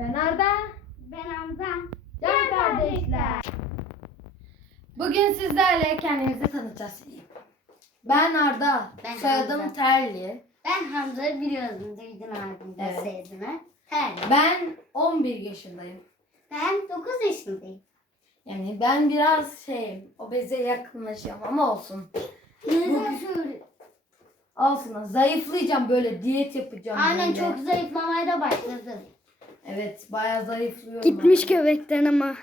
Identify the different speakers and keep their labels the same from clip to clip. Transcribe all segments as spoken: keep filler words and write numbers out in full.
Speaker 1: Ben Arda.
Speaker 2: Ben Hamza.
Speaker 1: Can kardeşler. Bugün sizlerle kendimizi tanıtacağız. Ben Arda.
Speaker 2: Ben
Speaker 1: Soyadım
Speaker 2: Hamza.
Speaker 1: Terli.
Speaker 2: Ben Hamza, biliyorsunuz duydun abim de
Speaker 1: Evet.
Speaker 2: sevdiğimi. Terli.
Speaker 1: Ben on bir yaşındayım.
Speaker 2: Ben dokuz yaşındayım.
Speaker 1: Yani ben biraz şeyim, obeze yakınlaşıyorum ama olsun.
Speaker 2: Neden şöyle?
Speaker 1: Olsun, zayıflayacağım, böyle diyet yapacağım.
Speaker 2: Aynen,
Speaker 1: böyle.
Speaker 2: çok zayıflamaya da başladı.
Speaker 1: Evet, bayağı zayıflıyorum.
Speaker 3: Gitmiş
Speaker 1: ben.
Speaker 3: göbekten ama.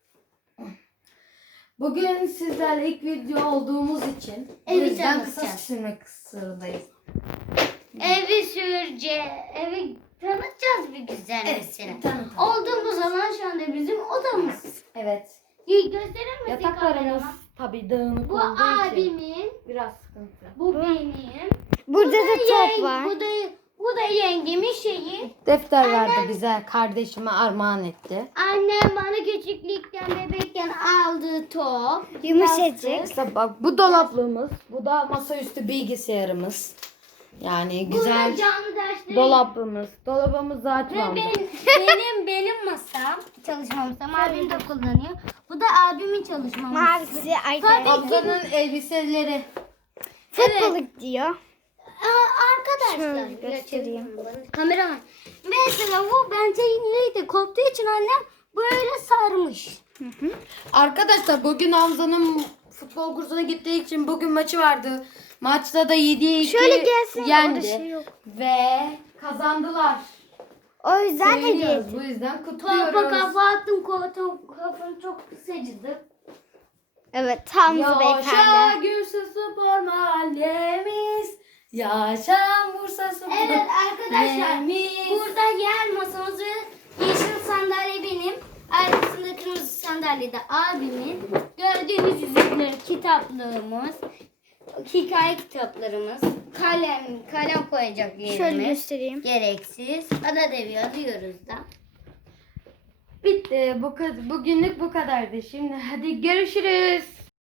Speaker 1: Bugün sizlerle ilk video olduğumuz için o
Speaker 2: Evi
Speaker 1: yüzden kısa
Speaker 2: tanıtacağız.
Speaker 1: sürmek zorundayız.
Speaker 2: Evi sürece, evi tanıtacağız bir güzel
Speaker 1: Evet,
Speaker 2: mesela.
Speaker 1: tanıtalım.
Speaker 2: Olduğumuz zaman şu anda bizim odamız.
Speaker 1: Evet.
Speaker 2: İyi, gösterir misin
Speaker 1: Yataklarımız
Speaker 2: kamerama?
Speaker 1: tabii dağınık
Speaker 2: Bu
Speaker 1: olduğu için
Speaker 2: abimin,
Speaker 1: biraz sıkıntı.
Speaker 2: bu benim.
Speaker 3: Burada da top
Speaker 2: yeng-
Speaker 3: var.
Speaker 2: Bu da, bu da yengemin şeyi.
Speaker 1: Defter verdi bize, kardeşime armağan etti.
Speaker 2: Annem bana küçüklükten, bebekken aldığı top.
Speaker 3: Yumuşacık.
Speaker 1: İşte bak, bu dolaplığımız, bu da masaüstü bilgisayarımız. Yani
Speaker 2: Bu da
Speaker 1: güzel
Speaker 2: canlı dersleri.
Speaker 1: dolabımız. Dolabımız zaten
Speaker 2: Ve
Speaker 1: oldu.
Speaker 2: benim, benim, benim masam. Çalışma masam. Abim de kullanıyor. Bu da abimin çalışma masası.
Speaker 3: Mavisi arkadaşlar.
Speaker 1: Hamza'nın elbiseleri.
Speaker 3: Futboluk diyor.
Speaker 2: Aa, arkadaşlar.
Speaker 3: Şöyle göstereyim.
Speaker 2: Kameraman. Mesela bu benzinliydi. Koptuğu için annem böyle sarmış.
Speaker 1: Arkadaşlar bugün Hamza'nın futbol kursuna gittiği için bugün maçı vardı. Maçta da yediye iki
Speaker 3: Şöyle gelsin,
Speaker 1: yendi.
Speaker 3: orada şey yok.
Speaker 1: Ve kazandılar.
Speaker 3: O yüzden hediye
Speaker 1: Seviniyoruz.
Speaker 3: ettim.
Speaker 1: Bu yüzden
Speaker 2: Topa
Speaker 1: kutluyoruz.
Speaker 2: kafa attım. Kafam, kafam çok sıcıdı.
Speaker 3: Evet, Hamza
Speaker 1: Yaşa
Speaker 3: beyefendi.
Speaker 1: Gürse Spor Mahallemiz. Yaşa Bursa Spor
Speaker 2: Evet arkadaşlar,
Speaker 1: Mahallemiz.
Speaker 2: burada yer masamız ve yeşil sandalye benim. Arkasında kırmızı sandalye de abimin. Gördüğünüz üzere kitaplığımız, hikaye kitaplarımız, kalem kalem koyacak yerimiz.
Speaker 3: Şöyle göstereyim.
Speaker 2: Gereksiz. Ada devi alıyoruz da.
Speaker 1: Bitti. Bu, kad- bugünlük bu kadardı. Şimdi hadi görüşürüz.